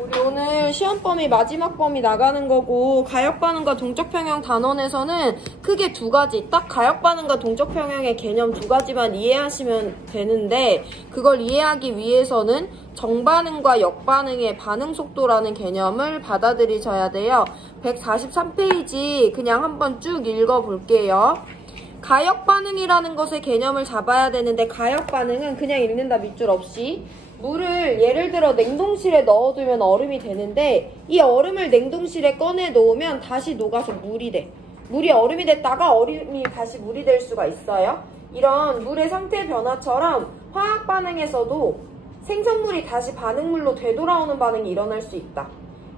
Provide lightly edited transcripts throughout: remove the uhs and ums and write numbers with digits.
우리 오늘 시험 범위 마지막 범위 나가는 거고, 가역반응과 동적평형 단원에서는 크게 두 가지, 딱 가역반응과 동적평형의 개념 두 가지만 이해하시면 되는데, 그걸 이해하기 위해서는 정반응과 역반응의 반응 속도라는 개념을 받아들이셔야 돼요. 143페이지 그냥 한번 쭉 읽어볼게요. 가역반응이라는 것의 개념을 잡아야 되는데, 가역반응은 그냥 읽는다 밑줄 없이 물을 예를 들어 냉동실에 넣어두면 얼음이 되는데, 이 얼음을 냉동실에 꺼내 놓으면 다시 녹아서 물이 돼. 물이 얼음이 됐다가 얼음이 다시 물이 될 수가 있어요. 이런 물의 상태 변화처럼 화학 반응에서도 생성물이 다시 반응물로 되돌아오는 반응이 일어날 수 있다.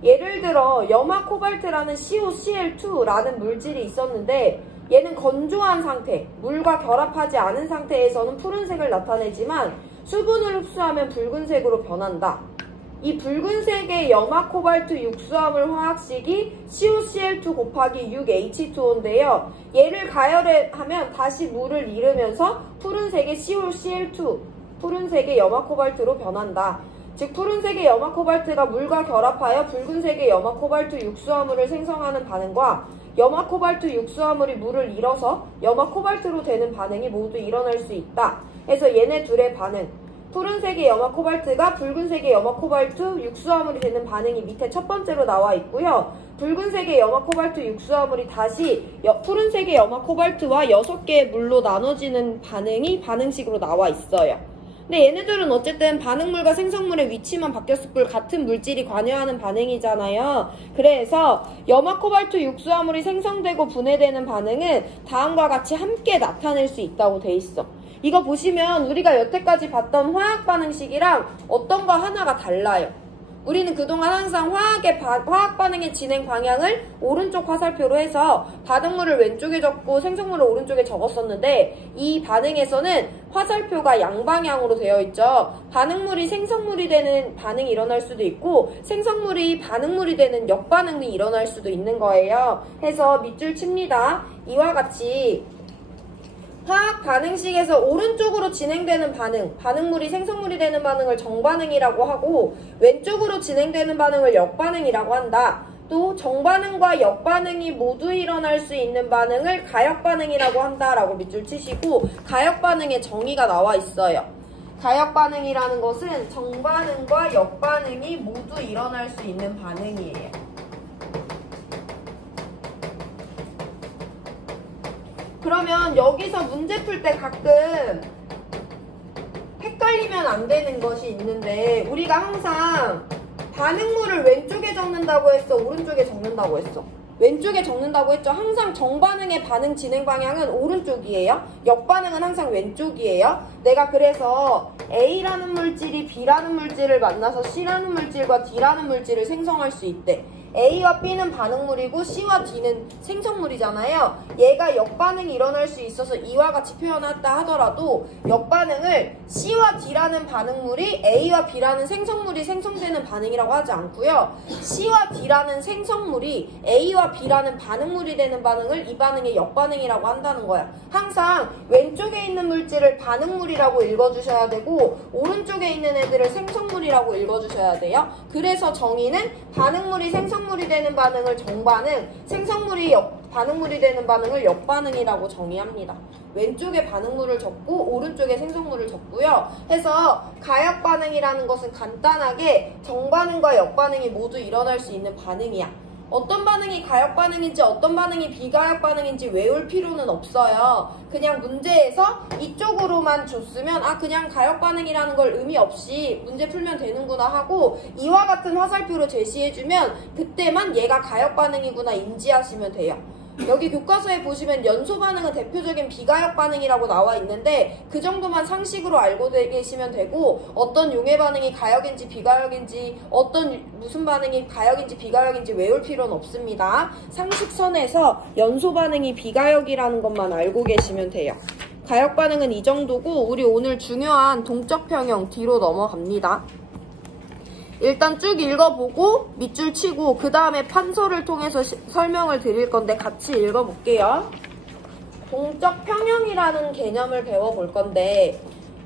예를 들어 염화 코발트라는 COCl2라는 물질이 있었는데, 얘는 건조한 상태, 물과 결합하지 않은 상태에서는 푸른색을 나타내지만 수분을 흡수하면 붉은색으로 변한다. 이 붉은색의 염화 코발트 육수화물 화학식이 COCl2 곱하기 6H2O인데요. 얘를 가열하면 다시 물을 잃으면서 푸른색의 COCl2, 푸른색의 염화 코발트로 변한다. 즉 푸른색의 염화 코발트가 물과 결합하여 붉은색의 염화 코발트 육수화물을 생성하는 반응과 염화 코발트 육수화물이 물을 잃어서 염화 코발트로 되는 반응이 모두 일어날 수 있다. 그래서 얘네 둘의 반응, 푸른색의 염화 코발트가 붉은색의 염화 코발트 육수화물이 되는 반응이 밑에 첫 번째로 나와 있고요. 붉은색의 염화 코발트 육수화물이 다시 푸른색의 염화 코발트와 6개의 물로 나눠지는 반응이 반응식으로 나와 있어요. 근데 얘네들은 어쨌든 반응물과 생성물의 위치만 바뀌었을 뿐 같은 물질이 관여하는 반응이잖아요. 그래서 염화 코발트 육수화물이 생성되고 분해되는 반응은 다음과 같이 함께 나타낼 수 있다고 돼 있어. 이거 보시면 우리가 여태까지 봤던 화학 반응식이랑 어떤 거 하나가 달라요. 우리는 그동안 항상 화학 반응의 진행 방향을 오른쪽 화살표로 해서 반응물을 왼쪽에 적고 생성물을 오른쪽에 적었었는데, 이 반응에서는 화살표가 양방향으로 되어 있죠. 반응물이 생성물이 되는 반응이 일어날 수도 있고 생성물이 반응물이 되는 역반응이 일어날 수도 있는 거예요. 해서 밑줄 칩니다. 이와 같이 화학 반응식에서 오른쪽으로 진행되는 반응, 반응물이 생성물이 되는 반응을 정반응이라고 하고, 왼쪽으로 진행되는 반응을 역반응이라고 한다. 또 정반응과 역반응이 모두 일어날 수 있는 반응을 가역반응이라고 한다라고 밑줄 치시고, 가역반응의 정의가 나와 있어요. 가역반응이라는 것은 정반응과 역반응이 모두 일어날 수 있는 반응이에요. 그러면 여기서 문제 풀 때 가끔 헷갈리면 안 되는 것이 있는데, 우리가 항상 반응물을 왼쪽에 적는다고 했어, 오른쪽에 적는다고 했어? 왼쪽에 적는다고 했죠. 항상 정반응의 반응 진행 방향은 오른쪽이에요. 역반응은 항상 왼쪽이에요. 내가 그래서 A라는 물질이 B라는 물질을 만나서 C라는 물질과 D라는 물질을 생성할 수 있대. A와 B는 반응물이고 C와 D는 생성물이잖아요. 얘가 역반응이 일어날 수 있어서 이와 같이 표현했다 하더라도 역반응을 C와 D라는 반응물이 A와 B라는 생성물이 생성되는 반응이라고 하지 않고요. C와 D라는 생성물이 A와 B라는 반응물이 되는 반응을 이 반응의 역반응이라고 한다는 거야. 항상 왼쪽에 있는 물질을 반응물이라고 읽어주셔야 되고 오른쪽에 있는 애들을 생성물이라고 읽어주셔야 돼요. 그래서 정의는 반응물이 생성물이 되는 반응을 정반응, 생성물이 반응물이 되는 반응을 역반응이라고 정의합니다. 왼쪽에 반응물을 적고 오른쪽에 생성물을 적고요. 해서 가역반응이라는 것은 간단하게 정반응과 역반응이 모두 일어날 수 있는 반응이야. 어떤 반응이 가역반응인지 어떤 반응이 비가역반응인지 외울 필요는 없어요. 그냥 문제에서 이쪽으로만 줬으면 그냥 가역반응이라는 걸 의미 없이 문제 풀면 되는구나 하고 이와 같은 화살표로 제시해주면 그때만 얘가 가역반응이구나 인지하시면 돼요. 여기 교과서에 보시면 연소 반응은 대표적인 비가역 반응이라고 나와 있는데 그 정도만 상식으로 알고 계시면 되고 어떤 용해 반응이 가역인지 비가역인지 무슨 반응이 가역인지 비가역인지 외울 필요는 없습니다. 상식선에서 연소 반응이 비가역이라는 것만 알고 계시면 돼요. 가역 반응은 이 정도고 우리 오늘 중요한 동적 평형 뒤로 넘어갑니다. 일단 쭉 읽어보고 밑줄 치고 그 다음에 판서를 통해서 설명을 드릴 건데 같이 읽어볼게요. 동적 평형이라는 개념을 배워볼 건데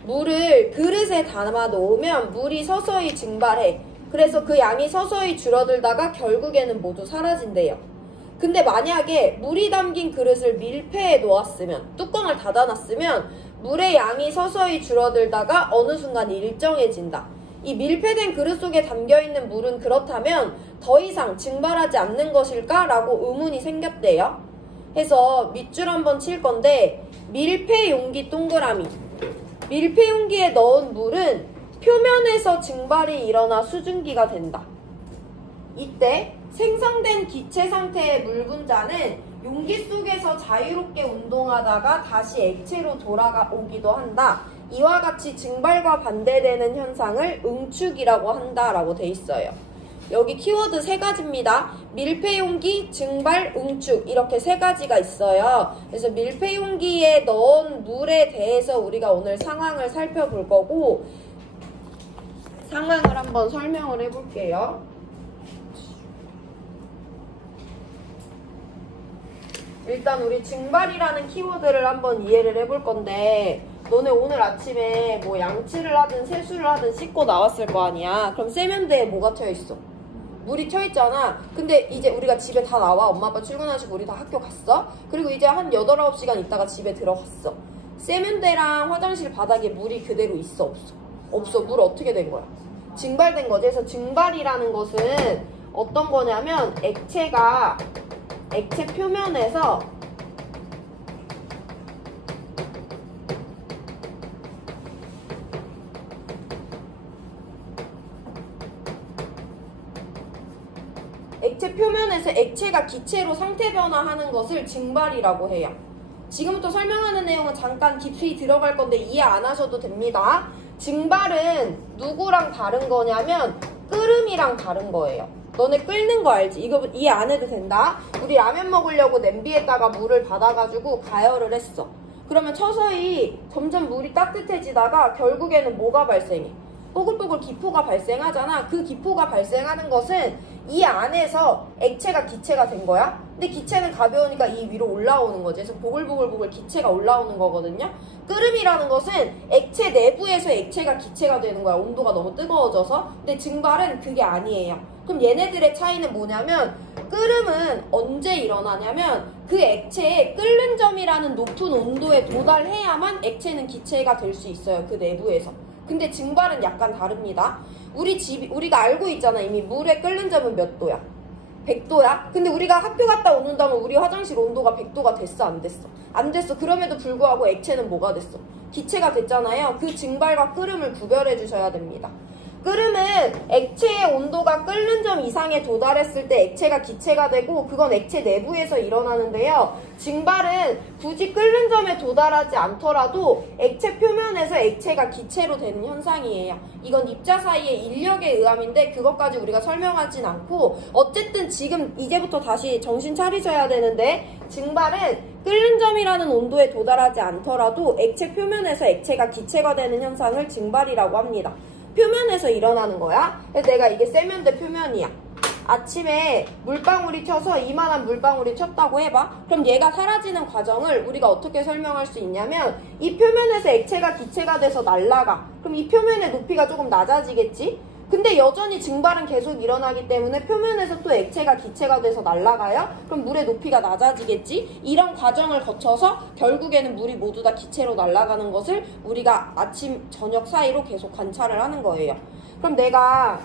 물을 그릇에 담아 놓으면 물이 서서히 증발해. 그래서 그 양이 서서히 줄어들다가 결국에는 모두 사라진대요. 근데 만약에 물이 담긴 그릇을 밀폐해 놓았으면 뚜껑을 닫아놨으면 물의 양이 서서히 줄어들다가 어느 순간 일정해진다. 이 밀폐된 그릇 속에 담겨있는 물은 그렇다면 더 이상 증발하지 않는 것일까? 라고 의문이 생겼대요. 해서 밑줄 한번 칠 건데 밀폐 용기 동그라미. 밀폐 용기에 넣은 물은 표면에서 증발이 일어나 수증기가 된다. 이때 생성된 기체 상태의 물 분자는 용기 속에서 자유롭게 운동하다가 다시 액체로 돌아오기도 한다. 이와 같이 증발과 반대되는 현상을 응축이라고 한다라고 돼 있어요. 여기 키워드 3가지입니다. 밀폐용기, 증발, 응축 이렇게 3가지가 있어요. 그래서 밀폐용기에 넣은 물에 대해서 우리가 오늘 상황을 살펴볼 거고 상황을 한번 설명을 해볼게요. 일단 우리 증발이라는 키워드를 한번 이해를 해볼 건데 너네 오늘 아침에 뭐 양치를 하든 세수를 하든 씻고 나왔을 거 아니야. 그럼 세면대에 뭐가 튀어 있어? 물이 튀어 있잖아. 근데 이제 우리가 집에 다 나와. 엄마 아빠 출근하시고 우리 다 학교 갔어. 그리고 이제 한 8, 9시간 있다가 집에 들어갔어. 세면대랑 화장실 바닥에 물이 그대로 있어? 없어? 없어. 물 어떻게 된 거야? 증발된 거지. 그래서 증발이라는 것은 어떤 거냐면 액체 표면에서 액체가 기체로 상태 변화하는 것을 증발이라고 해요. 지금부터 설명하는 내용은 잠깐 깊이 들어갈 건데 이해 안 하셔도 됩니다. 증발은 누구랑 다른 거냐면 끓음이랑 다른 거예요. 너네 끓는 거 알지? 이거 이해 안 해도 된다. 우리 라면 먹으려고 냄비에다가 물을 받아가지고 가열을 했어. 그러면 서서히 점점 물이 따뜻해지다가 결국에는 뭐가 발생해? 뽀글뽀글 기포가 발생하잖아. 그 기포가 발생하는 것은 이 안에서 액체가 기체가 된 거야. 근데 기체는 가벼우니까 이 위로 올라오는 거지. 그래서 보글보글보글 기체가 올라오는 거거든요. 끓음이라는 것은 액체 내부에서 액체가 기체가 되는 거야. 온도가 너무 뜨거워져서. 근데 증발은 그게 아니에요. 그럼 얘네들의 차이는 뭐냐면 끓음은 언제 일어나냐면 그 액체에 끓는 점이라는 높은 온도에 도달해야만 액체는 기체가 될 수 있어요. 그 내부에서. 근데 증발은 약간 다릅니다. 우리가 알고 있잖아. 이미 물의 끓는 점은 몇 도야? 100도야? 근데 우리가 학교 갔다 오는다면 우리 화장실 온도가 100도가 됐어? 안 됐어? 안 됐어. 그럼에도 불구하고 액체는 뭐가 됐어? 기체가 됐잖아요. 그 증발과 끓음을 구별해 주셔야 됩니다. 끓음은 액체의 온도가 끓는 점 이상에 도달했을 때 액체가 기체가 되고 그건 액체 내부에서 일어나는데요. 증발은 굳이 끓는 점에 도달하지 않더라도 액체 표면에서 액체가 기체로 되는 현상이에요. 이건 입자 사이의 인력의 의함인데 그것까지 우리가 설명하진 않고 어쨌든 지금 이제부터 다시 정신 차리셔야 되는데 증발은 끓는 점이라는 온도에 도달하지 않더라도 액체 표면에서 액체가 기체가 되는 현상을 증발이라고 합니다. 표면에서 일어나는 거야. 그래서 내가 이게 세면대 표면이야. 아침에 물방울이 튀어서 이만한 물방울이 튀었다고 해봐. 그럼 얘가 사라지는 과정을 우리가 어떻게 설명할 수 있냐면 이 표면에서 액체가 기체가 돼서 날아가. 그럼 이 표면의 높이가 조금 낮아지겠지? 근데 여전히 증발은 계속 일어나기 때문에 표면에서 또 액체가 기체가 돼서 날아가요? 그럼 물의 높이가 낮아지겠지? 이런 과정을 거쳐서 결국에는 물이 모두 다 기체로 날아가는 것을 우리가 아침, 저녁 사이로 계속 관찰을 하는 거예요. 그럼 내가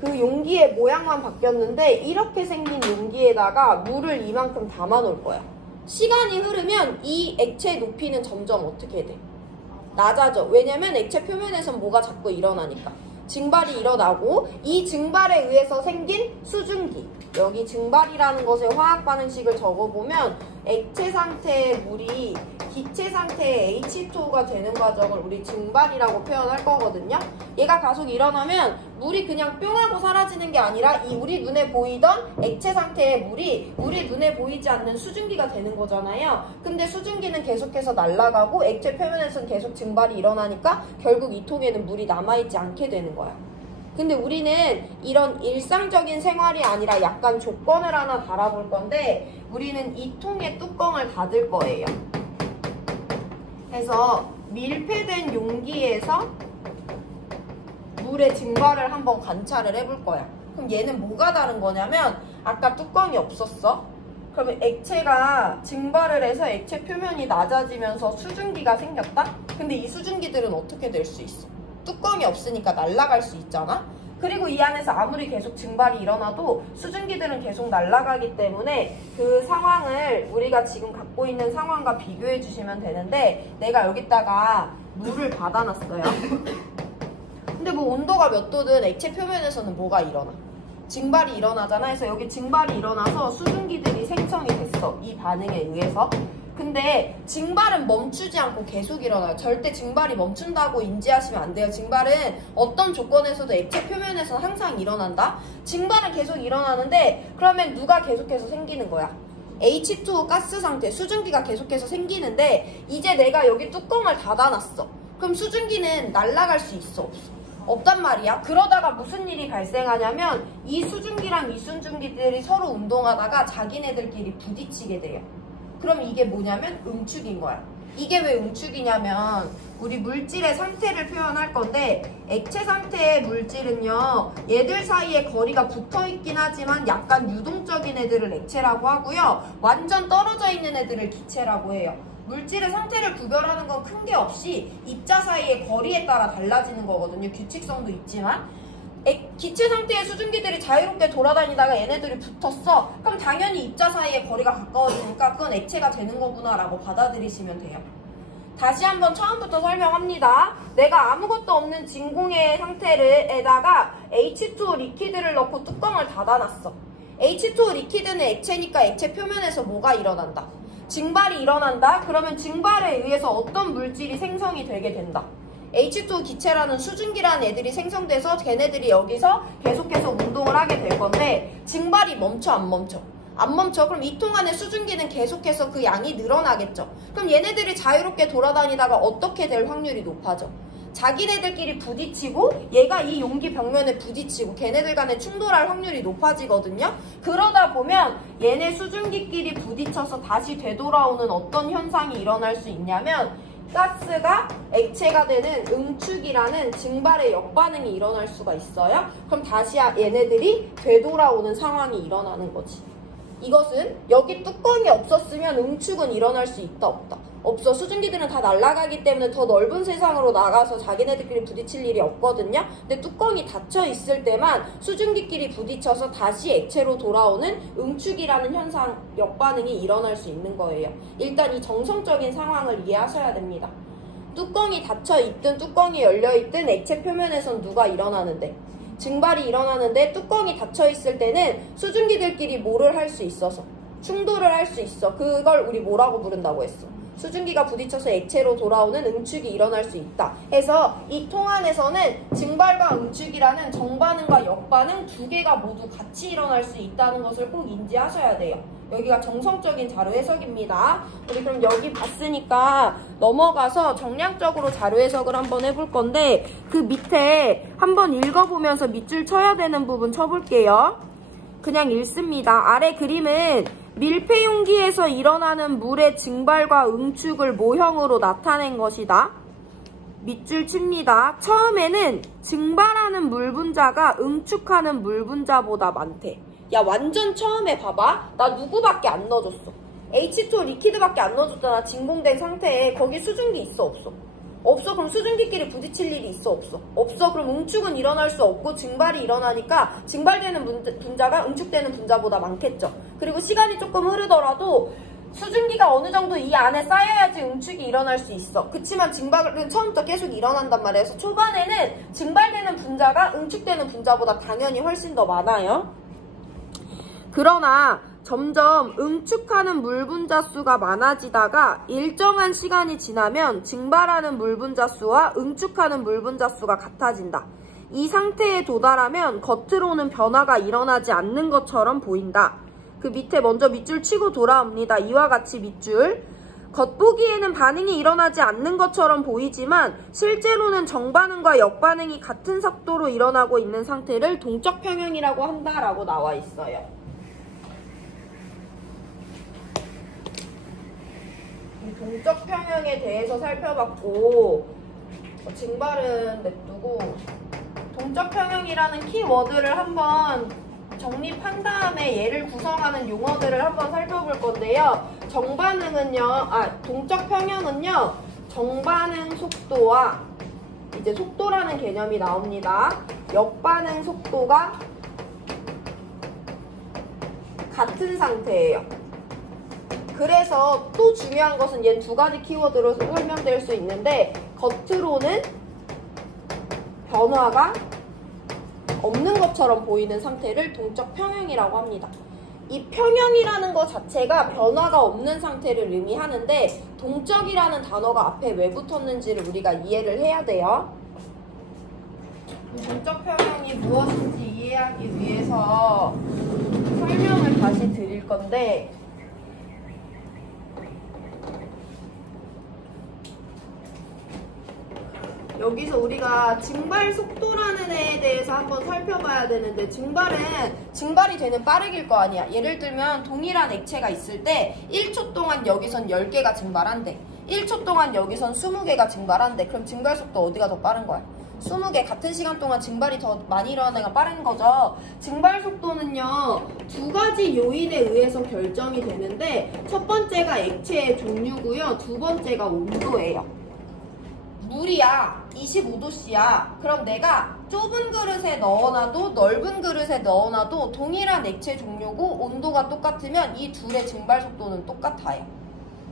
그 용기의 모양만 바뀌었는데 이렇게 생긴 용기에다가 물을 이만큼 담아 놓을 거야. 시간이 흐르면 이 액체 높이는 점점 어떻게 돼? 낮아져. 왜냐면 액체 표면에선 뭐가 자꾸 일어나니까. 증발이 일어나고 이 증발에 의해서 생긴 수증기. 여기 증발이라는 것의 화학 반응식을 적어보면 액체 상태의 물이 기체 상태의 H2O가 되는 과정을 우리 증발이라고 표현할 거거든요. 얘가 가속 일어나면 물이 그냥 뿅 하고 사라지는 게 아니라 이 우리 눈에 보이던 액체 상태의 물이 우리 눈에 보이지 않는 수증기가 되는 거잖아요. 근데 수증기는 계속해서 날아가고 액체 표면에서는 계속 증발이 일어나니까 결국 이 통에는 물이 남아있지 않게 되는 거야. 근데 우리는 이런 일상적인 생활이 아니라 약간 조건을 하나 달아볼 건데 우리는 이 통의 뚜껑을 닫을 거예요. 그래서 밀폐된 용기에서 물의 증발을 한번 관찰을 해볼 거야. 그럼 얘는 뭐가 다른 거냐면 아까 뚜껑이 없었어. 그러면 액체가 증발을 해서 액체 표면이 낮아지면서 수증기가 생겼다? 근데 이 수증기들은 어떻게 될 수 있어? 뚜껑이 없으니까 날아갈 수 있잖아? 그리고 이 안에서 아무리 계속 증발이 일어나도 수증기들은 계속 날아가기 때문에 그 상황을 우리가 지금 갖고 있는 상황과 비교해 주시면 되는데 내가 여기다가 물을 받아놨어요. 근데 뭐 온도가 몇 도든 액체 표면에서는 뭐가 일어나? 증발이 일어나잖아. 그래서 여기 증발이 일어나서 수증기들이 생성이 됐어. 이 반응에 의해서. 근데 증발은 멈추지 않고 계속 일어나요. 절대 증발이 멈춘다고 인지하시면 안 돼요. 증발은 어떤 조건에서도 액체 표면에서 항상 일어난다. 증발은 계속 일어나는데 그러면 누가 계속해서 생기는 거야? H2O 가스 상태, 수증기가 계속해서 생기는데 이제 내가 여기 뚜껑을 닫아놨어. 그럼 수증기는 날아갈 수 있어? 없어? 없단 말이야. 그러다가 무슨 일이 발생하냐면 이 수증기랑 이 수증기들이 서로 운동하다가 자기네들끼리 부딪히게 돼요. 그럼 이게 뭐냐면 응축인 거야. 이게 왜 응축이냐면 우리 물질의 상태를 표현할 건데 액체 상태의 물질은요 얘들 사이에 거리가 붙어있긴 하지만 약간 유동적인 애들을 액체라고 하고요 완전 떨어져 있는 애들을 기체라고 해요. 물질의 상태를 구별하는 건 큰 게 없이 입자 사이의 거리에 따라 달라지는 거거든요. 규칙성도 있지만 기체 상태의 수증기들이 자유롭게 돌아다니다가 얘네들이 붙었어. 그럼 당연히 입자 사이의 거리가 가까워지니까 그건 액체가 되는 거구나 라고 받아들이시면 돼요. 다시 한번 처음부터 설명합니다. 내가 아무것도 없는 진공의 상태에다가 H2O 리퀴드를 넣고 뚜껑을 닫아놨어. H2O 리퀴드는 액체니까 액체 표면에서 뭐가 일어난다? 증발이 일어난다? 그러면 증발에 의해서 어떤 물질이 생성이 되게 된다? H2O 기체라는 수증기라는 애들이 생성돼서 걔네들이 여기서 계속해서 운동을 하게 될 건데 증발이 멈춰 안 멈춰? 안 멈춰. 그럼 이 통 안에 수증기는 계속해서 그 양이 늘어나겠죠. 그럼 얘네들이 자유롭게 돌아다니다가 어떻게 될 확률이 높아져? 자기네들끼리 부딪히고 얘가 이 용기 벽면에 부딪히고 걔네들 간에 충돌할 확률이 높아지거든요. 그러다 보면 얘네 수증기끼리 부딪혀서 다시 되돌아오는 어떤 현상이 일어날 수 있냐면 가스가 액체가 되는 응축이라는 증발의 역반응이 일어날 수가 있어요. 그럼 다시 얘네들이 되돌아오는 상황이 일어나는 거지. 이것은 여기 뚜껑이 없었으면 응축은 일어날 수 있다 없다? 없어. 수증기들은 다 날아가기 때문에 더 넓은 세상으로 나가서 자기네들끼리 부딪힐 일이 없거든요. 근데 뚜껑이 닫혀 있을 때만 수증기끼리 부딪혀서 다시 액체로 돌아오는 응축이라는 현상, 역반응이 일어날 수 있는 거예요. 일단 이 정성적인 상황을 이해하셔야 됩니다. 뚜껑이 닫혀 있든 뚜껑이 열려 있든 액체 표면에선 누가 일어나는데? 증발이 일어나는데 뚜껑이 닫혀 있을 때는 수증기들끼리 뭐를 할 수 있어서? 충돌을 할 수 있어. 그걸 우리 뭐라고 부른다고 했어? 수증기가 부딪혀서 액체로 돌아오는 응축이 일어날 수 있다. 해서 이 통 안에서는 증발과 응축이라는 정반응과 역반응 두 개가 모두 같이 일어날 수 있다는 것을 꼭 인지하셔야 돼요. 여기가 정성적인 자료 해석입니다. 우리 그럼 여기 봤으니까 넘어가서 정량적으로 자료 해석을 한번 해볼 건데 그 밑에 한번 읽어보면서 밑줄 쳐야 되는 부분 쳐볼게요. 그냥 읽습니다. 아래 그림은 밀폐 용기에서 일어나는 물의 증발과 응축을 모형으로 나타낸 것이다. 밑줄 칩니다. 처음에는 증발하는 물 분자가 응축하는 물 분자보다 많대. 야 완전 처음에 봐봐. 나 누구밖에 안 넣어줬어. H2O 리퀴드밖에 안 넣어줬잖아. 진공된 상태에. 거기 수증기 있어 없어? 없어. 그럼 수증기끼리 부딪힐 일이 있어 없어? 없어. 그럼 응축은 일어날 수 없고 증발이 일어나니까 증발되는 분자가 응축되는 분자보다 많겠죠. 그리고 시간이 조금 흐르더라도 수증기가 어느 정도 이 안에 쌓여야지 응축이 일어날 수 있어. 그치만 증발은 처음부터 계속 일어난단 말이에요. 그래서 초반에는 증발되는 분자가 응축되는 분자보다 당연히 훨씬 더 많아요. 그러나 점점 응축하는 물 분자 수가 많아지다가 일정한 시간이 지나면 증발하는 물 분자 수와 응축하는 물 분자 수가 같아진다. 이 상태에 도달하면 겉으로는 변화가 일어나지 않는 것처럼 보인다. 그 밑에 먼저 밑줄 치고 돌아옵니다. 이와 같이 밑줄. 겉보기에는 반응이 일어나지 않는 것처럼 보이지만 실제로는 정반응과 역반응이 같은 속도로 일어나고 있는 상태를 동적 평형이라고 한다라고 나와 있어요. 이 동적 평형에 대해서 살펴봤고 증발은 냅두고 동적 평형이라는 키워드를 한번 정립한 다음에 얘를 구성하는 용어들을 한번 살펴볼 건데요. 동적 평형은요, 정반응 속도와 이제 속도라는 개념이 나옵니다. 역반응 속도가 같은 상태예요. 그래서 또 중요한 것은 얘 두 가지 키워드로 설명될 수 있는데, 겉으로는 변화가 없는 것처럼 보이는 상태를 동적 평형이라고 합니다. 이 평형이라는 것 자체가 변화가 없는 상태를 의미하는데 동적이라는 단어가 앞에 왜 붙었는지를 우리가 이해를 해야 돼요. 동적 평형이 무엇인지 이해하기 위해서 설명을 다시 드릴 건데, 여기서 우리가 증발 속도라는 애에 대해서 한번 살펴봐야 되는데, 증발이 되는 빠르기일 거 아니야. 예를 들면 동일한 액체가 있을 때 1초 동안 여기선 10개가 증발한대. 1초 동안 여기선 20개가 증발한대. 그럼 증발 속도 어디가 더 빠른 거야? 20개 같은 시간 동안 증발이 더 많이 일어나는 애가 빠른 거죠. 증발 속도는요, 두 가지 요인에 의해서 결정이 되는데, 첫 번째가 액체의 종류고요, 두 번째가 온도예요. 물이야, 25도씨야. 그럼 내가 좁은 그릇에 넣어놔도 넓은 그릇에 넣어놔도 동일한 액체 종류고 온도가 똑같으면 이 둘의 증발 속도는 똑같아요.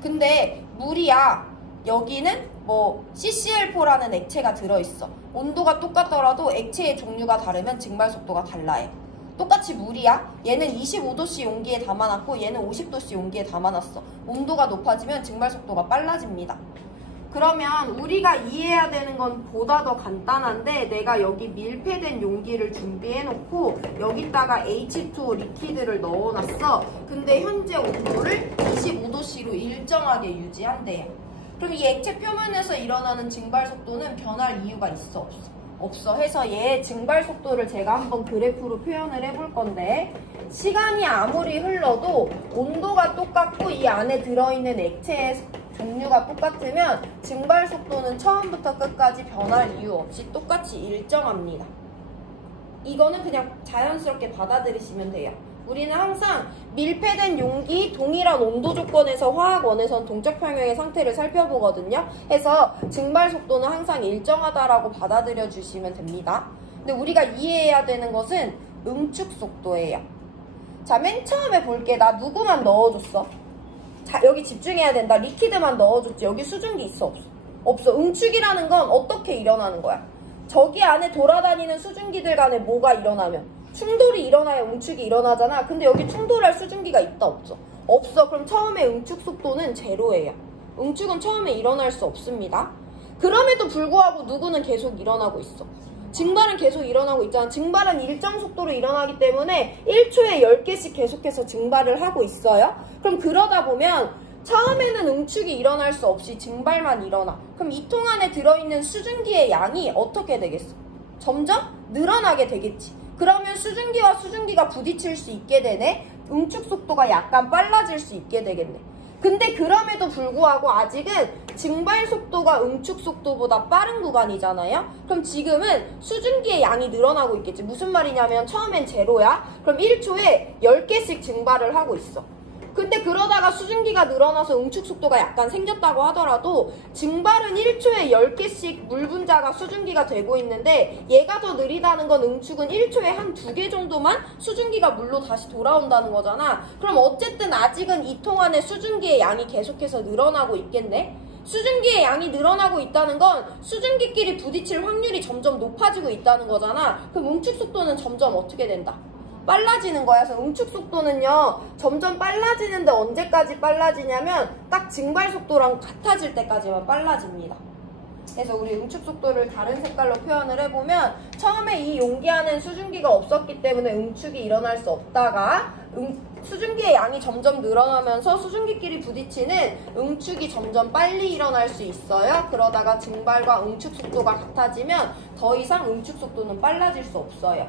근데 물이야, 여기는 CCl4라는 액체가 들어있어. 온도가 똑같더라도 액체의 종류가 다르면 증발 속도가 달라요. 똑같이 물이야, 얘는 25도씨 용기에 담아놨고 얘는 50도씨 용기에 담아놨어. 온도가 높아지면 증발 속도가 빨라집니다. 그러면 우리가 이해해야 되는 건 보다 더 간단한데, 내가 여기 밀폐된 용기를 준비해놓고 여기다가 H2O 리퀴드를 넣어놨어. 근데 현재 온도를 25도씨로 일정하게 유지한대요. 그럼 이 액체 표면에서 일어나는 증발 속도는 변할 이유가 있어? 없어. 해서 얘의 증발 속도를 제가 한번 그래프로 표현을 해볼 건데, 시간이 아무리 흘러도 온도가 똑같고 이 안에 들어있는 액체의 종류가 똑같으면 증발 속도는 처음부터 끝까지 변할 이유 없이 똑같이 일정합니다. 이거는 그냥 자연스럽게 받아들이시면 돼요. 우리는 항상 밀폐된 용기, 동일한 온도 조건에서 화학원에선 동적 평형의 상태를 살펴보거든요. 해서 증발 속도는 항상 일정하다라고 받아들여 주시면 됩니다. 근데 우리가 이해해야 되는 것은 응축 속도예요. 자, 맨 처음에 볼게. 나 누구만 넣어줬어? 자, 여기 집중해야 된다. 리퀴드만 넣어줬지. 여기 수증기 있어? 없어? 없어. 응축이라는 건 어떻게 일어나는 거야? 저기 안에 돌아다니는 수증기들 간에 뭐가 일어나면? 충돌이 일어나야 응축이 일어나잖아. 근데 여기 충돌할 수증기가 있다? 없어? 없어. 그럼 처음에 응축 속도는 제로예요. 응축은 처음에 일어날 수 없습니다. 그럼에도 불구하고 누구는 계속 일어나고 있어? 증발은 계속 일어나고 있잖아. 증발은 일정 속도로 일어나기 때문에 1초에 10개씩 계속해서 증발을 하고 있어요. 그럼 그러다 보면 처음에는 응축이 일어날 수 없이 증발만 일어나. 그럼 이 통 안에 들어있는 수증기의 양이 어떻게 되겠어? 점점 늘어나게 되겠지. 그러면 수증기와 수증기가 부딪힐 수 있게 되네. 응축 속도가 약간 빨라질 수 있게 되겠네. 근데 그럼에도 불구하고 아직은 증발 속도가 응축 속도보다 빠른 구간이잖아요. 그럼 지금은 수증기의 양이 늘어나고 있겠지. 무슨 말이냐면 처음엔 제로야. 그럼 1초에 10개씩 증발을 하고 있어. 근데 그러다가 수증기가 늘어나서 응축 속도가 약간 생겼다고 하더라도 증발은 1초에 10개씩 물 분자가 수증기가 되고 있는데, 얘가 더 느리다는 건 응축은 1초에 한 2개 정도만 수증기가 물로 다시 돌아온다는 거잖아. 그럼 어쨌든 아직은 이 통 안에 수증기의 양이 계속해서 늘어나고 있겠네? 수증기의 양이 늘어나고 있다는 건 수증기끼리 부딪힐 확률이 점점 높아지고 있다는 거잖아. 그럼 응축 속도는 점점 어떻게 된다? 빨라지는 거야. 그래서 응축 속도는요, 점점 빨라지는데 언제까지 빨라지냐면 딱 증발 속도랑 같아질 때까지만 빨라집니다. 그래서 우리 응축 속도를 다른 색깔로 표현을 해보면, 처음에 이 용기 안엔 수증기가 없었기 때문에 응축이 일어날 수 없다가 수증기의 양이 점점 늘어나면서 수증기끼리 부딪히는 응축이 점점 빨리 일어날 수 있어요. 그러다가 증발과 응축 속도가 같아지면 더 이상 응축 속도는 빨라질 수 없어요.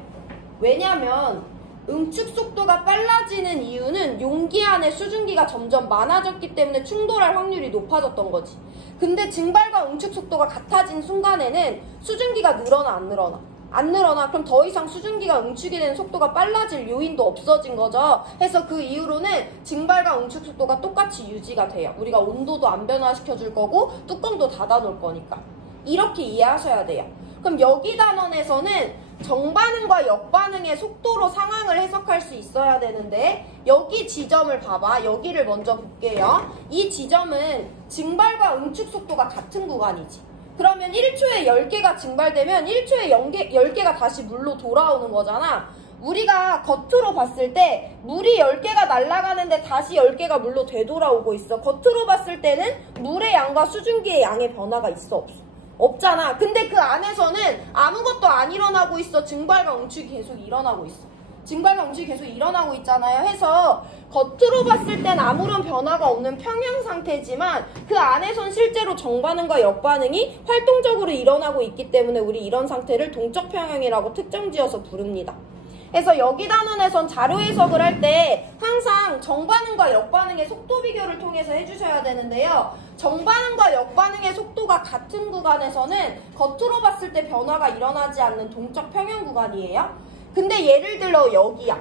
왜냐면 응축 속도가 빨라지는 이유는 용기 안에 수증기가 점점 많아졌기 때문에 충돌할 확률이 높아졌던 거지. 근데 증발과 응축 속도가 같아진 순간에는 수증기가 늘어나 안 늘어나? 안 늘어나. 그럼 더 이상 수증기가 응축이 되는 속도가 빨라질 요인도 없어진 거죠. 그래서 그 이후로는 증발과 응축 속도가 똑같이 유지가 돼요. 우리가 온도도 안 변화시켜 줄 거고 뚜껑도 닫아 놓을 거니까. 이렇게 이해하셔야 돼요. 그럼 여기 단원에서는 정반응과 역반응의 속도로 상황을 해석할 수 있어야 되는데, 여기 지점을 봐봐. 여기를 먼저 볼게요. 이 지점은 증발과 응축 속도가 같은 구간이지. 그러면 1초에 10개가 증발되면 1초에 10개가 다시 물로 돌아오는 거잖아. 우리가 겉으로 봤을 때 물이 10개가 날아가는데 다시 10개가 물로 되돌아오고 있어. 겉으로 봤을 때는 물의 양과 수증기의 양의 변화가 있어, 없어? 없잖아. 근데 그 안에서는 아무것도 안 일어나고 있어. 증발과 응축이 계속 일어나고 있어. 증발과 응축이 계속 일어나고 있잖아요. 해서 겉으로 봤을 땐 아무런 변화가 없는 평형 상태지만 그 안에선 실제로 정반응과 역반응이 활동적으로 일어나고 있기 때문에 우리 이런 상태를 동적 평형이라고 특정지어서 부릅니다. 그래서 여기 단원에선 자료 해석을 할 때 항상 정반응과 역반응의 속도 비교를 통해서 해주셔야 되는데요. 정반응과 역반응의 속도가 같은 구간에서는 겉으로 봤을 때 변화가 일어나지 않는 동적 평형 구간이에요. 근데 예를 들어 여기야.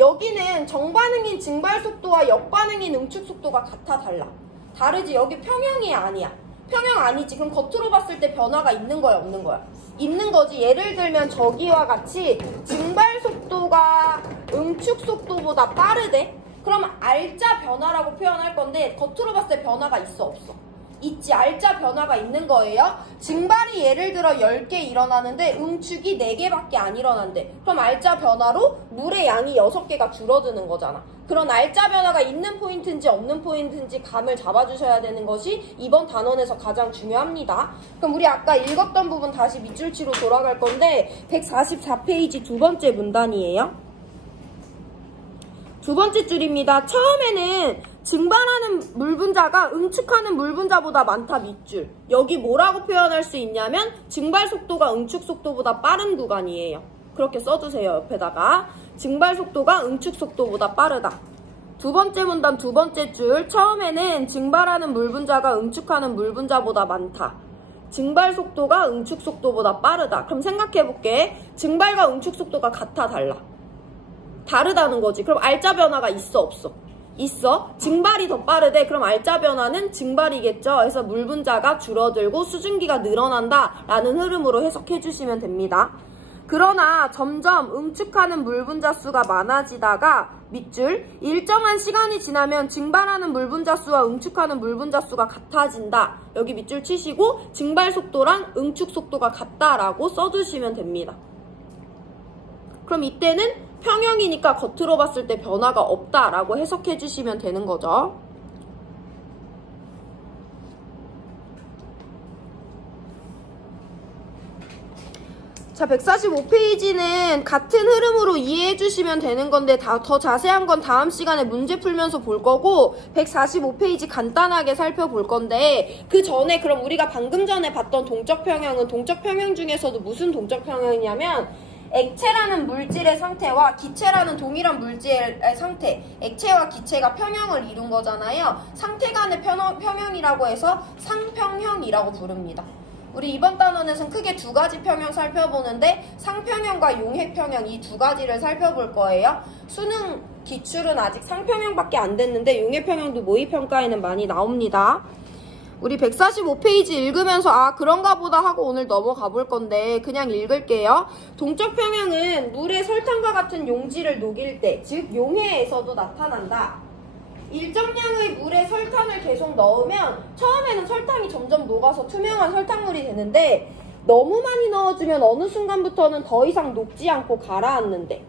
여기는 정반응인 증발 속도와 역반응인 응축 속도가 같아 달라. 다르지? 여기 평형이 아니야. 평형 아니지. 그럼 겉으로 봤을 때 변화가 있는 거야, 없는 거야? 있는 거지. 예를 들면 저기와 같이 증발 속도가 응축 속도보다 빠르대? 그럼 알짜 변화라고 표현할 건데 겉으로 봤을 때 변화가 있어, 없어? 있지. 알짜 변화가 있는 거예요. 증발이 예를 들어 10개 일어나는데 응축이 4개밖에 안 일어난대. 그럼 알짜 변화로 물의 양이 6개가 줄어드는 거잖아. 그런 알짜 변화가 있는 포인트인지 없는 포인트인지 감을 잡아주셔야 되는 것이 이번 단원에서 가장 중요합니다. 그럼 우리 아까 읽었던 부분 다시 밑줄치로 돌아갈 건데 144페이지 두 번째 문단이에요. 두 번째 줄입니다. 처음에는 증발하는 물 분자가 응축하는 물 분자보다 많다 밑줄. 여기 뭐라고 표현할 수 있냐면 증발 속도가 응축 속도보다 빠른 구간이에요. 그렇게 써주세요. 옆에다가 증발 속도가 응축 속도보다 빠르다. 두 번째 문단 두 번째 줄. 처음에는 증발하는 물 분자가 응축하는 물 분자보다 많다. 증발 속도가 응축 속도보다 빠르다. 그럼 생각해볼게. 증발과 응축 속도가 같아 달라? 다르다는 거지. 그럼 알짜 변화가 있어, 없어? 있어. 증발이 더 빠르대. 그럼 알짜 변화는 증발이겠죠. 그래서 물 분자가 줄어들고 수증기가 늘어난다 라는 흐름으로 해석해 주시면 됩니다. 그러나 점점 응축하는 물 분자 수가 많아지다가 밑줄 일정한 시간이 지나면 증발하는 물 분자 수와 응축하는 물 분자 수가 같아진다. 여기 밑줄 치시고 증발 속도랑 응축 속도가 같다라고 써주시면 됩니다. 그럼 이때는 평형이니까 겉으로 봤을 때 변화가 없다라고 해석해 주시면 되는 거죠. 자, 145페이지는 같은 흐름으로 이해해 주시면 되는 건데 더 자세한 건 다음 시간에 문제 풀면서 볼 거고 145페이지 간단하게 살펴볼 건데 그 전에 그럼 우리가 방금 전에 봤던 동적 평형은 동적 평형 중에서도 무슨 동적 평형이냐면 액체라는 물질의 상태와 기체라는 동일한 물질의 상태, 액체와 기체가 평형을 이룬 거잖아요. 상태 간의 평형이라고 해서 상평형이라고 부릅니다. 우리 이번 단원에서는 크게 두 가지 평형 살펴보는데 상평형과 용해평형 이 두 가지를 살펴볼 거예요. 수능 기출은 아직 상평형밖에 안 됐는데 용해평형도 모의평가에는 많이 나옵니다. 우리 145페이지 읽으면서 아 그런가 보다 하고 오늘 넘어가 볼 건데 그냥 읽을게요. 동적 평형은 물에 설탕과 같은 용지를 녹일 때, 즉 용해에서도 나타난다. 일정량의 물에 설탕을 계속 넣으면 처음에는 설탕이 점점 녹아서 투명한 설탕물이 되는데 너무 많이 넣어주면 어느 순간부터는 더 이상 녹지 않고 가라앉는데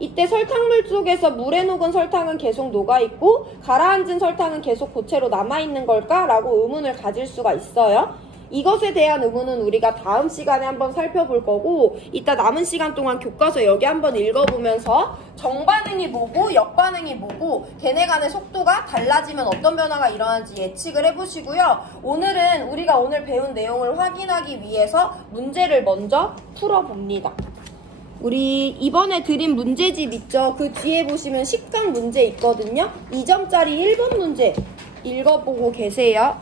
이때 설탕물 속에서 물에 녹은 설탕은 계속 녹아있고 가라앉은 설탕은 계속 고체로 남아있는 걸까? 라고 의문을 가질 수가 있어요. 이것에 대한 의문은 우리가 다음 시간에 한번 살펴볼 거고, 이따 남은 시간 동안 교과서 여기 한번 읽어보면서 정반응이 뭐고 역반응이 뭐고 걔네 간의 속도가 달라지면 어떤 변화가 일어나는지 예측을 해보시고요. 오늘은 우리가 오늘 배운 내용을 확인하기 위해서 문제를 먼저 풀어봅니다. 우리 이번에 드린 문제집 있죠? 그 뒤에 보시면 식강 문제 있거든요. 2점짜리 1번 문제 읽어보고 계세요.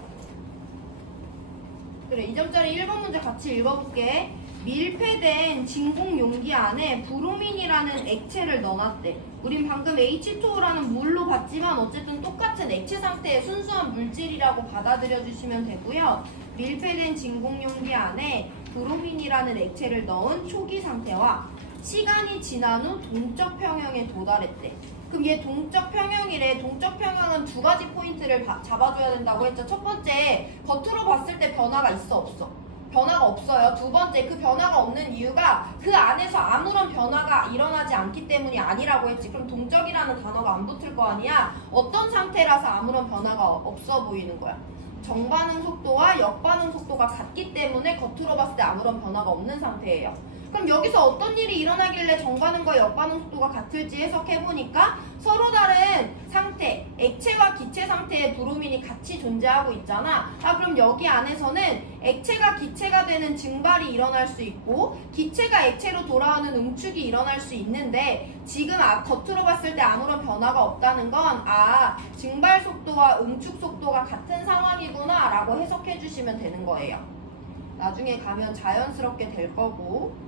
그래, 2점짜리 1번 문제 같이 읽어볼게. 밀폐된 진공 용기 안에 브로민이라는 액체를 넣어놨대. 우린 방금 H2O라는 물로 봤지만 어쨌든 똑같은 액체 상태의 순수한 물질이라고 받아들여 주시면 되고요. 밀폐된 진공 용기 안에 브로민이라는 액체를 넣은 초기 상태와 시간이 지난 후 동적 평형에 도달했대. 그럼 얘 동적 평형이래. 동적 평형은 두 가지 포인트를 잡아줘야 된다고 했죠. 첫 번째, 겉으로 봤을 때 변화가 있어 없어? 변화가 없어요. 두 번째, 그 변화가 없는 이유가 그 안에서 아무런 변화가 일어나지 않기 때문이 아니라고 했지. 그럼 동적이라는 단어가 안 붙을 거 아니야. 어떤 상태라서 아무런 변화가 없어 보이는 거야? 정반응 속도와 역반응 속도가 같기 때문에 겉으로 봤을 때 아무런 변화가 없는 상태예요. 그럼 여기서 어떤 일이 일어나길래 정반응과 역반응 속도가 같을지 해석해보니까 서로 다른 상태, 액체와 기체 상태의 브로민이 같이 존재하고 있잖아. 그럼 여기 안에서는 액체가 기체가 되는 증발이 일어날 수 있고 기체가 액체로 돌아오는 응축이 일어날 수 있는데 지금 겉으로 봤을 때 아무런 변화가 없다는 건 증발 속도와 응축 속도가 같은 상황이구나 라고 해석해 주시면 되는 거예요. 나중에 가면 자연스럽게 될 거고.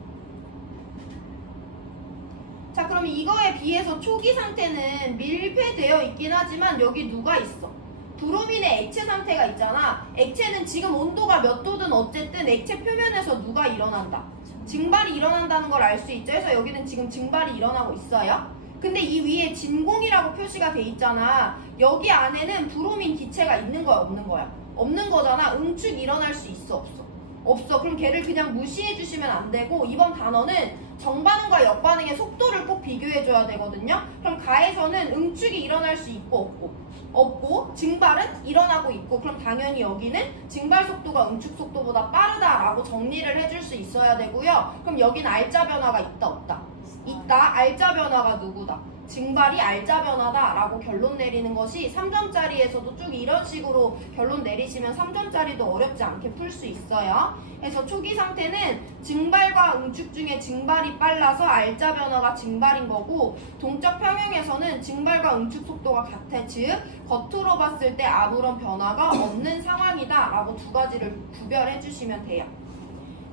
자, 그럼 이거에 비해서 초기 상태는 밀폐되어 있긴 하지만 여기 누가 있어? 브로민의 액체 상태가 있잖아. 액체는 지금 온도가 몇 도든 어쨌든 액체 표면에서 누가 일어난다? 증발이 일어난다는 걸 알 수 있죠. 그래서 여기는 지금 증발이 일어나고 있어요. 근데 이 위에 진공이라고 표시가 돼 있잖아. 여기 안에는 브로민 기체가 있는 거야 없는 거야? 없는 거잖아. 응축 일어날 수 있어 없어? 없어. 그럼 걔를 그냥 무시해 주시면 안 되고 이번 단어는 정반응과 역반응의 속도를 꼭 비교해 줘야 되거든요. 그럼 가에서는 응축이 일어날 수 있고 없고 증발은 일어나고 있고 그럼 당연히 여기는 증발 속도가 응축 속도보다 빠르다라고 정리를 해줄 수 있어야 되고요. 그럼 여기는 알자 변화가 있다 없다? 있다. 알자 변화가 누구다? 증발이 알자 변화다라고 결론 내리는 것이 3점짜리에서도 쭉 이런 식으로 결론 내리시면 3점짜리도 어렵지 않게 풀 수 있어요. 그래서 초기 상태는 증발과 응축 중에 증발이 빨라서 알자 변화가 증발인 거고 동적 평형에서는 증발과 응축 속도가 같아. 즉 겉으로 봤을 때 아무런 변화가 없는 상황이다 라고 두 가지를 구별해 주시면 돼요.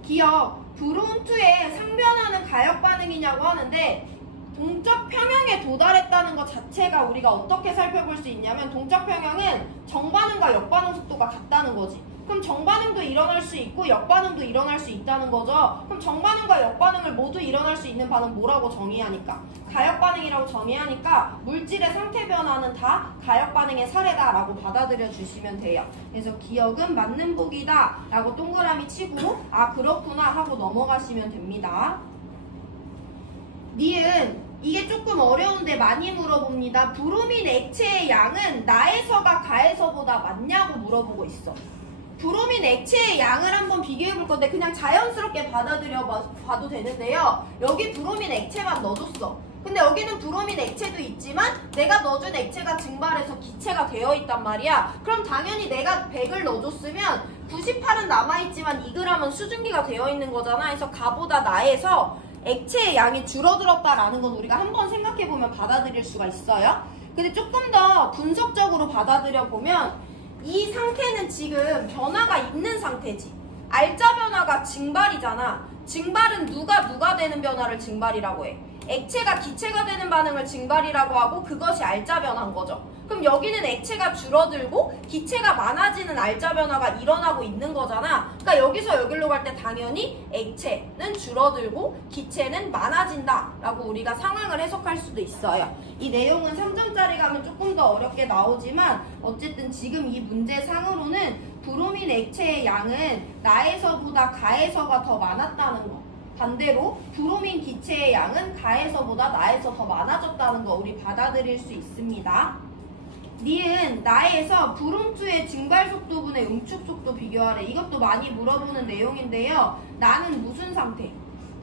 기억, 브로운2에 상변하는 가역 반응이냐고 하는데 동적 평형에 도달했다는 것 자체가 우리가 어떻게 살펴볼 수 있냐면 동적 평형은 정반응과 역반응 속도가 같다는 거지. 그럼 정반응도 일어날 수 있고 역반응도 일어날 수 있다는 거죠. 그럼 정반응과 역반응을 모두 일어날 수 있는 반응 뭐라고 정의하니까? 가역반응이라고 정의하니까 물질의 상태 변화는 다 가역반응의 사례다라고 받아들여 주시면 돼요. 그래서 기억은 맞는 보기다 라고 동그라미 치고 그렇구나 하고 넘어가시면 됩니다. 니은 이게 조금 어려운데 많이 물어봅니다. 브로민 액체의 양은 나에서가 가에서보다 많냐고 물어보고 있어. 브로민 액체의 양을 한번 비교해 볼 건데 그냥 자연스럽게 받아들여 봐도 되는데요. 여기 브로민 액체만 넣어줬어. 근데 여기는 브로민 액체도 있지만 내가 넣어준 액체가 증발해서 기체가 되어 있단 말이야. 그럼 당연히 내가 100을 넣어줬으면 98은 남아있지만 2g은 수증기가 되어 있는 거잖아. 그래서 가보다 나에서 액체의 양이 줄어들었다라는 건 우리가 한번 생각해보면 받아들일 수가 있어요. 근데 조금 더 분석적으로 받아들여보면 이 상태는 지금 변화가 있는 상태지. 알자 변화가 증발이잖아. 증발은 누가 되는 변화를 증발이라고 해? 액체가 기체가 되는 반응을 증발이라고 하고 그것이 알자 변화인 거죠. 그럼 여기는 액체가 줄어들고 기체가 많아지는 알자 변화가 일어나고 있는 거잖아. 그러니까 여기서 여기로 갈 때 당연히 액체는 줄어들고 기체는 많아진다 라고 우리가 상황을 해석할 수도 있어요. 이 내용은 3점짜리 가면 조금 더 어렵게 나오지만 어쨌든 지금 이 문제상으로는 브로민 액체의 양은 나에서보다 가에서가 더 많았다는 거. 반대로 브로민 기체의 양은 가에서보다 나에서 더 많아졌다는 거 우리 받아들일 수 있습니다. 니은 나에서 브롬2의 증발 속도분의 응축 속도 비교하래. 이것도 많이 물어보는 내용인데요. 나는 무슨 상태?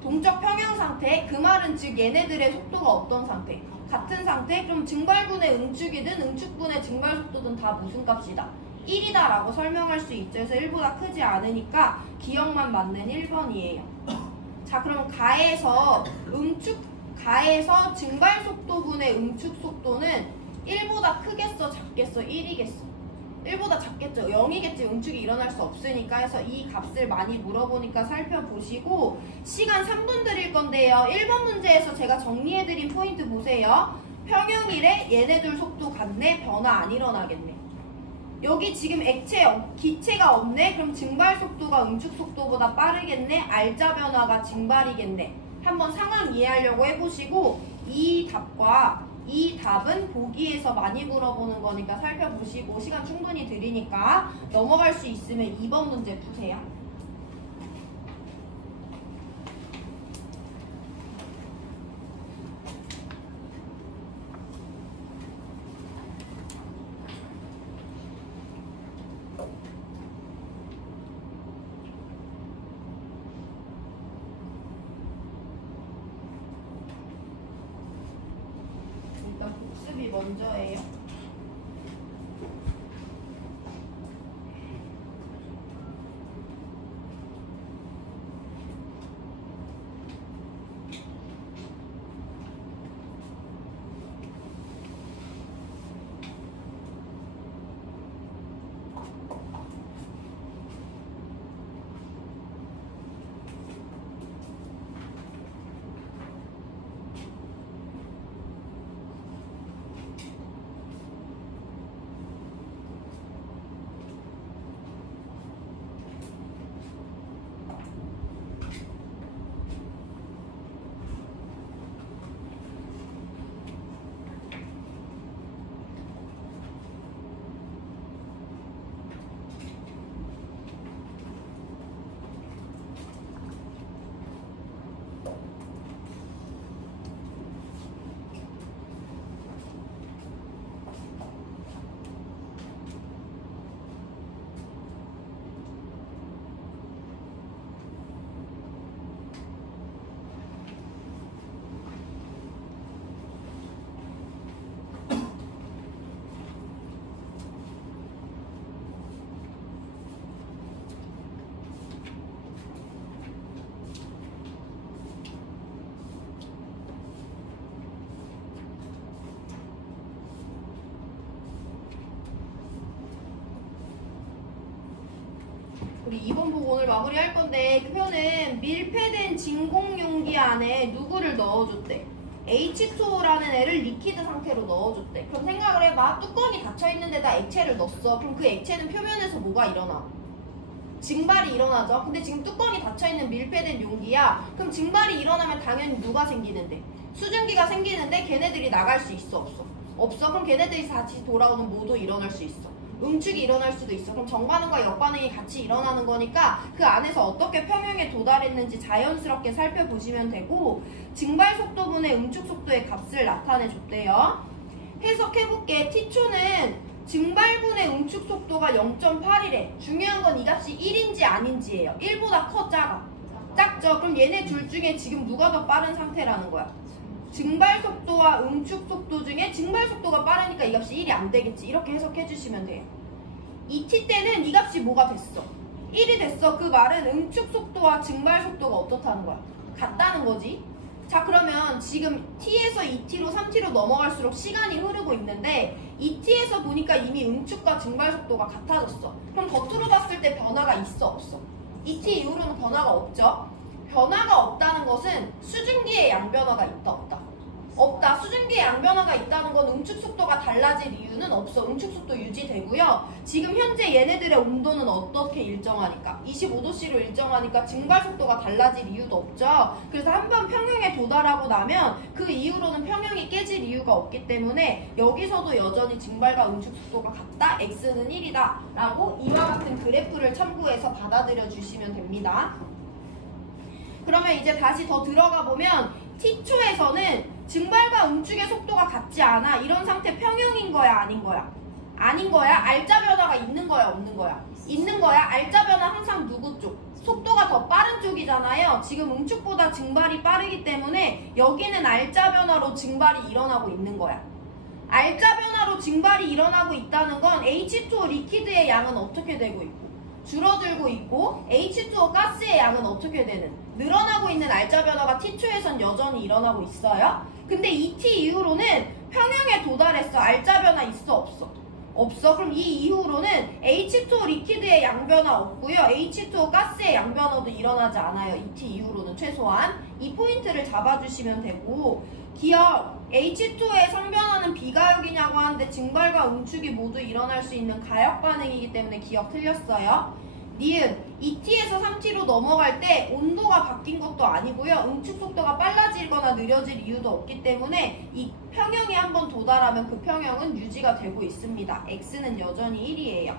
동적 평형 상태. 그 말은 즉 얘네들의 속도가 어떤 상태? 같은 상태? 그럼 증발분의 응축이든 응축분의 증발 속도든 다 무슨 값이다? 1이다 라고 설명할 수 있죠. 그래서 1보다 크지 않으니까 기억만 맞는 1번이에요. 자, 그럼 가에서 증발 속도분의 응축 속도는 1보다 크겠어, 작겠어, 1이겠어? 1보다 작겠죠. 0이겠지. 응축이 일어날 수 없으니까. 해서 이 값을 많이 물어보니까 살펴보시고 시간 3분 드릴 건데요. 1번 문제에서 제가 정리해드린 포인트 보세요. 평형이래. 얘네들 속도 같네. 변화 안 일어나겠네. 여기 지금 기체가 없네. 그럼 증발 속도가 응축 속도보다 빠르겠네. 알자 변화가 증발이겠네. 한번 상황 이해하려고 해보시고 이 답은 보기에서 많이 물어보는 거니까 살펴보시고 시간 충분히 드리니까 넘어갈 수 있으면 2번 문제 푸세요. 복습이 먼저예요. 우리 2번 보고 오늘 마무리할 건데 그 표는 밀폐된 진공 용기 안에 누구를 넣어줬대? H2O라는 애를 리퀴드 상태로 넣어줬대. 그럼 생각을 해봐. 뚜껑이 닫혀있는 데다 액체를 넣었어. 그럼 그 액체는 표면에서 뭐가 일어나? 증발이 일어나죠. 근데 지금 뚜껑이 닫혀있는 밀폐된 용기야. 그럼 증발이 일어나면 당연히 누가 생기는데? 수증기가 생기는데 걔네들이 나갈 수 있어? 없어? 없어. 그럼 걔네들이 다시 돌아오는 뭐도 일어날 수 있어. 응축이 일어날 수도 있어. 그럼 정반응과 역반응이 같이 일어나는 거니까 그 안에서 어떻게 평형에 도달했는지 자연스럽게 살펴보시면 되고 증발 속도분의 응축 속도의 값을 나타내줬대요. 해석해볼게. T초는 증발분의 응축 속도가 0.8이래. 중요한 건 이 값이 1인지 아닌지예요. 1보다 커, 작아? 작죠? 그럼 얘네 둘 중에 지금 누가 더 빠른 상태라는 거야? 증발 속도와 응축 속도 중에 증발 속도가 빠르니까 이 값이 1이 안 되겠지. 이렇게 해석해 주시면 돼요. 2t 때는 이 값이 뭐가 됐어? 1이 됐어. 그 말은 응축 속도와 증발 속도가 어떻다는 거야? 같다는 거지. 자, 그러면 지금 t에서 2t로 3t로 넘어갈수록 시간이 흐르고 있는데 2t에서 보니까 이미 응축과 증발 속도가 같아졌어. 그럼 겉으로 봤을 때 변화가 있어, 없어? 2t 이후로는 변화가 없죠? 변화가 없다는 것은 수증기의 양변화가 있다, 없다? 없다. 수증기의 양변화가 있다는 건 응축 속도가 달라질 이유는 없어. 응축 속도 유지되고요. 지금 현재 얘네들의 온도는 어떻게 일정하니까? 25도씨로 일정하니까 증발 속도가 달라질 이유도 없죠. 그래서 한번 평형에 도달하고 나면 그 이후로는 평형이 깨질 이유가 없기 때문에 여기서도 여전히 증발과 응축 속도가 같다. X는 1이다. 라고 이와 같은 그래프를 참고해서 받아들여 주시면 됩니다. 그러면 이제 다시 더 들어가 보면 T초에서는 증발과 응축의 속도가 같지 않아. 이런 상태 평형인 거야, 아닌 거야? 아닌 거야? 알짜 변화가 있는 거야, 없는 거야? 있는 거야. 알짜 변화 항상 누구 쪽? 속도가 더 빠른 쪽이잖아요. 지금 응축보다 증발이 빠르기 때문에 여기는 알짜 변화로 증발이 일어나고 있는 거야. 알짜 변화로 증발이 일어나고 있다는 건 H2O 리퀴드의 양은 어떻게 되고 있고 줄어들고 있고 H2O 가스의 양은 어떻게 되는? 늘어나고 있는 알짜 변화가 T초에선 여전히 일어나고 있어요. 근데 이 T 이후로는 평형에 도달했어. 알짜 변화 있어, 없어? 없어. 그럼 이 이후로는 H2O 리퀴드의 양 변화 없고요. H2O 가스의 양 변화도 일어나지 않아요. 이 T 이후로는 최소한. 이 포인트를 잡아주시면 되고, 기억, H2O의 상변화는 비가역이냐고 하는데 증발과 응축이 모두 일어날 수 있는 가역 반응이기 때문에 기억 틀렸어요. 니은, 2T에서 3T로 넘어갈 때 온도가 바뀐 것도 아니고요. 응축 속도가 빨라지거나 느려질 이유도 없기 때문에 이 평형에 한번 도달하면 그 평형은 유지가 되고 있습니다. X는 여전히 1이에요.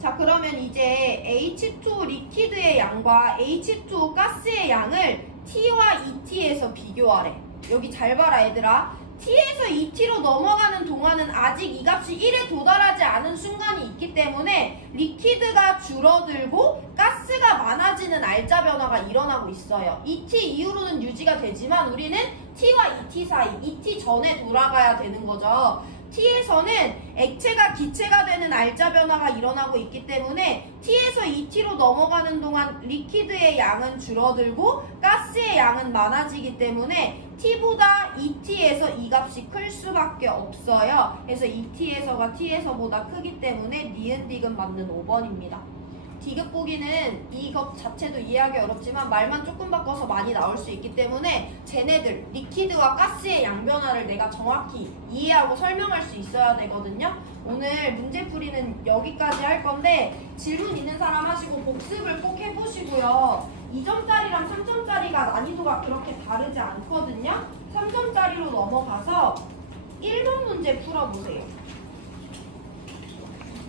자, 그러면 이제 H2O 리퀴드의 양과 H2O 가스의 양을 T와 2T에서 비교하래. 여기 잘 봐라 얘들아. T에서 2T로 넘어가는 동안은 아직 이 값이 1에 도달하지 않은 순간이 있기 때문에 리퀴드가 줄어들고 가스가 많아지는 알짜 변화가 일어나고 있어요. 2T 이후로는 유지가 되지만 우리는 T와 2T 사이, 2T 전에 돌아가야 되는 거죠. T에서는 액체가 기체가 되는 알짜 변화가 일어나고 있기 때문에 T에서 2T로 넘어가는 동안 리퀴드의 양은 줄어들고 가스의 양은 많아지기 때문에 T보다 2T에서 이 값이 클 수밖에 없어요. 그래서 2T에서가 T에서보다 크기 때문에 니은 디귿 맞는 5번입니다. 디귿 보기는 이것 자체도 이해하기 어렵지만 말만 조금 바꿔서 많이 나올 수 있기 때문에 쟤네들 리퀴드와 가스의 양 변화를 내가 정확히 이해하고 설명할 수 있어야 되거든요. 오늘 문제풀이는 여기까지 할 건데 질문 있는 사람 하시고 복습을 꼭 해보시고요. 2점짜리랑 3점짜리가 난이도가 그렇게 다르지 않거든요. 3점짜리로 넘어가서 1번 문제 풀어보세요.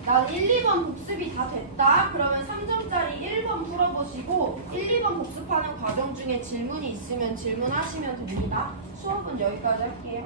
난 1, 2번 복습이 다 됐다. 그러면 3점짜리 1번 풀어보시고 1, 2번 복습하는 과정 중에 질문이 있으면 질문하시면 됩니다. 수업은 여기까지 할게요.